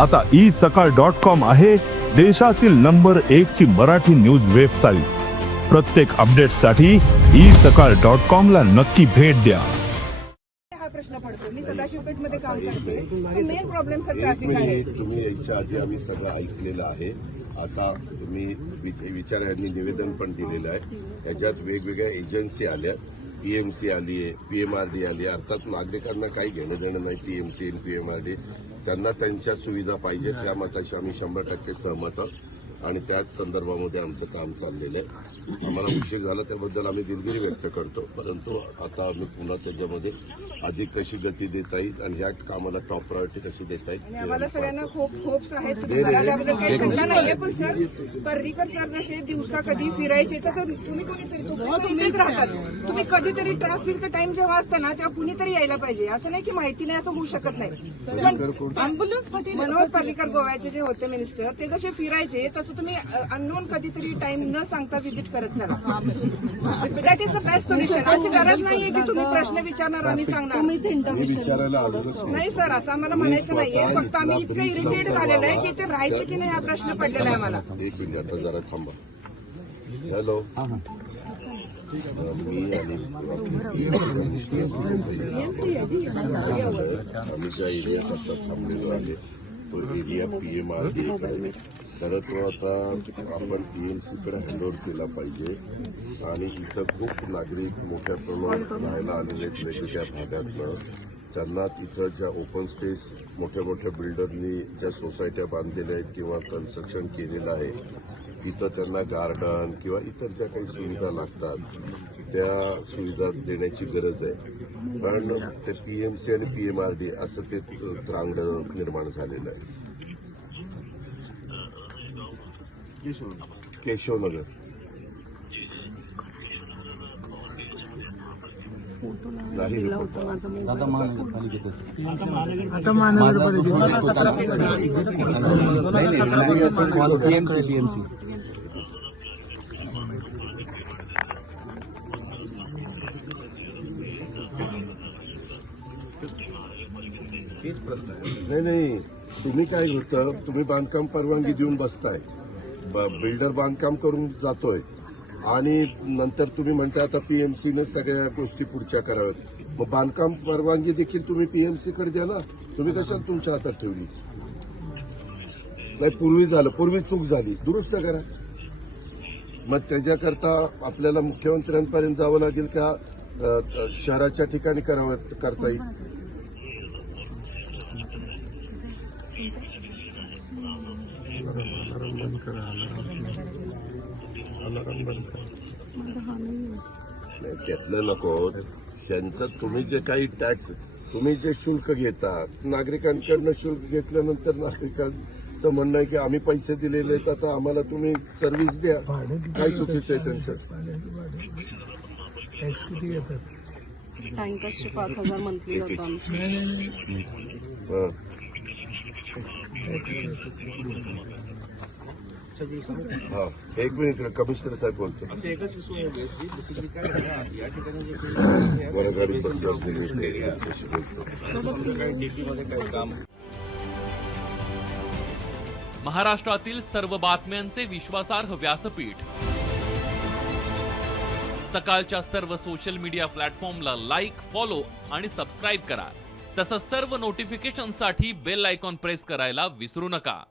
आता isakal.com आहे देशातील नंबर 1 ची मराठी न्यूज वेबसाईट। प्रत्येक अपडेटसाठी isakal.com ला नक्की भेट द्या। हा प्रश्न पडतो। मी सदाशिवपेठमध्ये काम करते। मेन प्रॉब्लेम सर ट्रॅफिक आहे। तुम्ही याच्या आधी आम्ही सगळं ऐकलेलं आहे। आता तुम्ही विचार यांनी निवेदन पण दिलेलं आहे। याच्यात वेगवेगळ्या एजन्सी आल्या, पीएमसी आली आहे, पीएमआरडी आली आहे। अर्थात नागरिकांना काही घेणं देणं नाही पीएमसी आणि पीएमआरडी, त्यांना त्यांच्या सुविधा पाहिजे त्या मताशी आम्ही 100% सहमत आहोत आणि त्याच संदर्भामध्ये आमचं काम चाललेलं आहे। आम्हाला उशीर झाला त्याबद्दल आम्ही दिलगिरी व्यक्त करतो, परंतु आता आम्ही पुन्हा त्याच्यामध्ये अधिक कशी गती देता येईल आणि ह्या कामाला टॉप प्रायोरिटी कशी देता येईल आम्हाला सगळ्यांना खूप होप्स आहेत। त्याबद्दल काही शंका नाहीये, पण सर पर्रीकर सर जसे दिवसा कधी फिरायचे तसं तुम्ही कोणीतरी तुम्ही इथेच राहतात, तुम्ही कधीतरी ट्रॅफिकचा टाइम जेव्हा असतं ना तेव्हा कुणीतरी यायला पाहिजे। असं नाही की माहिती नाही असं होऊ शकत नाही। पण अँब्युलन्स मनोहर पर्रीकर गोव्याचे जे होते मिनिस्टर ते जसे फिरायचे तसं तुम्ही अननोन कधीतरी टाइम न सांगता व्हिजिट करत चला। That is the best solution. अशी गरज नाहीये की तुम्ही प्रश्न विचारणार आम्ही सांगणार विचारायला आलोच नाही सर, असं आम्हाला म्हणायचं नाहीये। फक्त आम्ही इतकं इरिटेट झालेलं आहे की ते राहायचं की नाही हा प्रश्न पडलेला आहे आम्हाला। एक मिनिट आता जरा थांबा। हॅलो, मी आणि आम्ही ज्या एरियात आता थांबलेलो आहे तो एरिया पीएमआरडी कडे, तर तो आता आपण पीएमसीकडे हँडओव्हर केला पाहिजे। आणि इथं खूप नागरिक मोठ्या प्रमाणात राहायला आलेले आहेत वेगवेगळ्या भागातनं, त्यांना तिथं ज्या ओपन स्पेस मोठ्या मोठ्या बिल्डरनी ज्या सोसायट्या बांधलेल्या आहेत किंवा कन्स्ट्रक्शन केलेलं आहे तिथं त्यांना गार्डन किंवा इतर ज्या काही सुविधा लागतात त्या सुविधा देण्याची गरज आहे। कारण ते पीएमसी आणि पीएमआरडी असं ते त्रांगडं निर्माण झालेलं आहे। केशवनगर नाही आता महानगरपालिकेतच पीएमसी नाही तुम्ही काय होतं, तुम्ही बांधकाम परवानगी देऊन बसताय, बिल्डर बांधकाम करून जातोय आणि नंतर तुम्ही म्हणता आता पीएमसीने सगळ्या गोष्टी पुढच्या कराव्यात। मग बांधकाम परवानगी देखील तुम्ही पीएमसीकडे द्या ना, तुम्ही कशाला तुमच्या हातात ठेवली? नाही पूर्वी झालं, पूर्वी चूक झाली, दुरुस्त करा। मग त्याच्याकरता आपल्याला मुख्यमंत्र्यांपर्यंत जावं लागेल का शहराच्या ठिकाणी करता येईल? नाही त्यातलं नको, त्यांचं तुम्ही जे काही टॅक्स तुम्ही जे शुल्क घेतात नागरिकांकडनं, शुल्क घेतल्यानंतर नागरिकांचं म्हणणं आहे की आम्ही पैसे दिलेले आहेत आता आम्हाला तुम्ही सर्व्हिस द्या, काय चुकीचं आहे त्यांचं? टॅक्स किती येतात? टँकर्सचे 5,000 मंथली जातो आमचं। हा एक मिनिट, कमिशनर साहेब बोलतो। महाराष्ट्रातील सर्व बातम्यांचे विश्वासार्ह व्यासपीठ सकाळच्या सर्व सोशल मीडिया प्लॅटफॉर्मला लाईक, फॉलो आणि सबस्क्राईब करा। तसंच सर्व नोटिफिकेशनसाठी बेल आयकॉन प्रेस करायला विसरू नका।